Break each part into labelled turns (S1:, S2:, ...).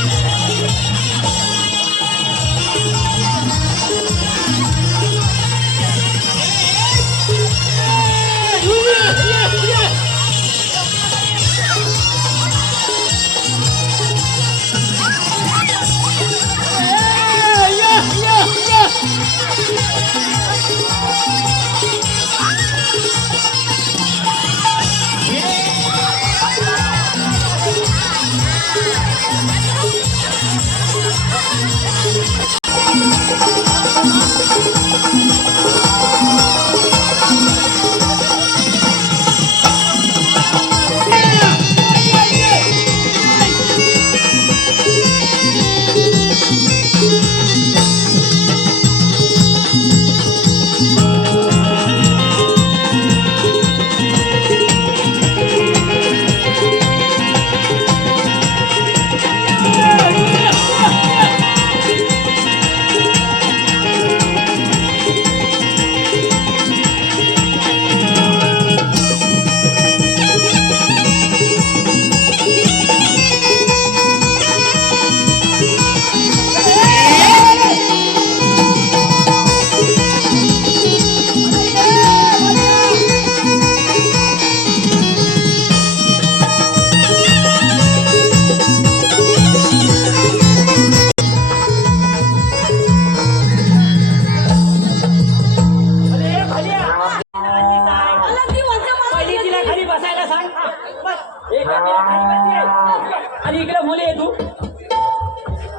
S1: अरे आणि इकडे मुली आहे तू.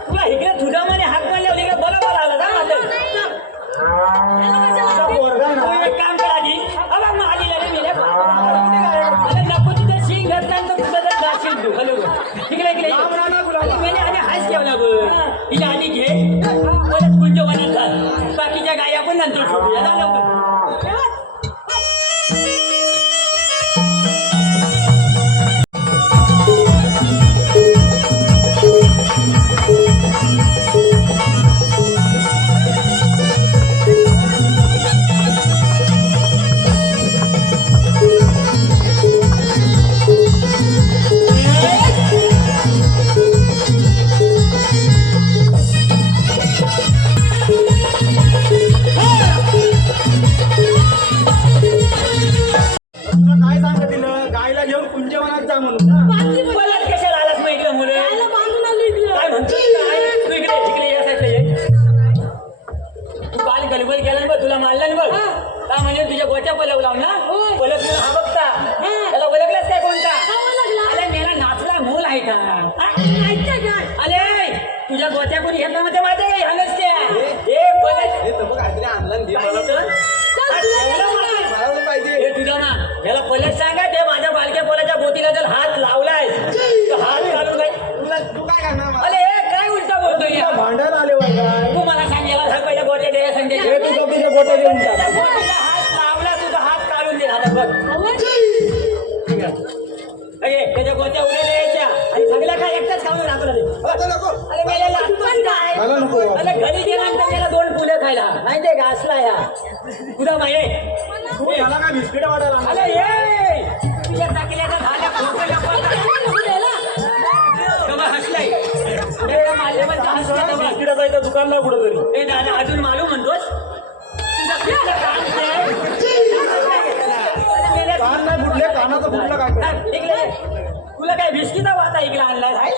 S1: तुला इकडे तुझ्या मने हात मारल्या इकडे बरोबर आला जा माझं एक काम कर आधी. अबा मग आली रे. अरे नको तिथे शिंग घातल्यानंतर तुझं जर जाशील तू. हॅलो. इकडे इकडे. आणि मेने आधी हाच ठेवला बघ. हिला आधी घे. परत घाल. बाकीच्या गाय आपण नंतर सोडूया जा लवकर. गलबल केला बघ तुला मारला ना बघ का म्हणजे तुझ्या गोट्या पलव लाव ना तुला हा बघता? त्याला ओळखलास काय कोणता? अरे मेरा नाचला मूल आहे का? अरे तुझ्या गोट्या कोणी घेतला मध्ये माझे
S2: हे बघ काहीतरी आणलं मला
S1: मला?
S2: मला पाहिजे.
S1: हे तुझा ना याला पहिले
S2: गोटे देऊन टाक.
S1: हात लावला तुझा हात काढून दे आता बघ
S3: आवड?
S1: ठीक आहे अरे त्याच्या यायच्या आणि सगळ्या काय एकटाच खाऊन राहतो रे. अरे मेल्या काय?
S2: मला नको.
S1: अरे घरी गेल्यानंतर त्याला दोन फुलं खायला. नाही ते घासला या. तुझा माये?
S2: तू याला काय बिस्किट वाटायला आणलं?
S1: अरे ये तुझ्या टाकल्याचा झाल्या खोकल्या कमा हसलाय. एवढं मारल्यावर का हसला कमा?
S2: बिस्किटाचा इथं दुकान नाही कुठं तरी
S1: ए दादा अजून मालूम
S2: कान नाही फुटले काय
S1: इकडे तुला काय भिस्कीचा वाचा ऐकला आणलाय? हाय?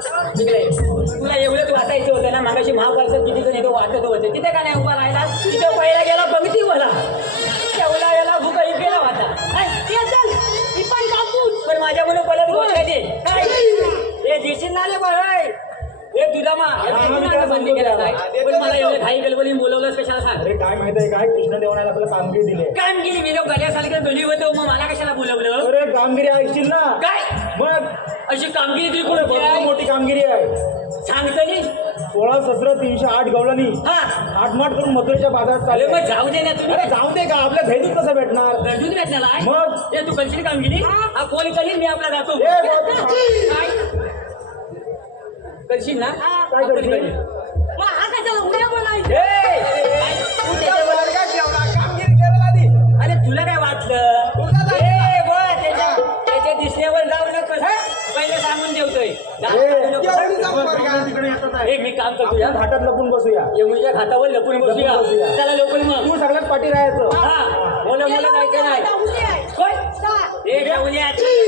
S1: तुला एवढंच वाचायचं होतं ना मागाशी महापालिकेत किती जण येतो वाचत होते. तिथे का नाही उभा राहिला तुझा गलबली बोलवलंच कशाला सांग?
S2: अरे काय माहीत आहे काय? कामगिरी दिली.
S1: मी लोक होतो मग मला कशाला बोलवलं?
S2: अरे कामगिरी ऐकशील ना?
S1: काय?
S2: मग?
S1: अशी कामगिरी तुझी कोणती
S2: भरपूर
S1: आहे?
S2: मोठी कामगिरी आहे.
S1: सांगतो नी.
S2: सोळा सतरा तीनशे आठ गवळणी
S1: हा.
S2: आठमाट करून मथुरेच्या बाजारात
S1: अरे
S2: चालले
S1: मग जाऊ दे ना तुम्ही.
S2: अरे जाऊ दे का? आपल्या घरीच कसं भेटणार?
S1: भेटण्याला आहे?
S2: मग?
S1: हे तू करशील कामगिरी? हा. कोण करील मी आपला जातो.
S2: ए.
S1: काय? करशील ना?
S2: काय करशील?
S1: अरे तुला काय वाटलं? त्याच्या दिसल्यावर जाऊ नकोस.
S2: पहिले सांगून
S1: ठेवतोय मी काम करतो या
S2: घाटात लपून बसूया.
S1: येऊच्या घाटावर लपून बसूया. त्याला लपून मग.
S2: तू सगळ्यात पाठी राहायचं.
S1: हा. बोल मला काय काय? नाही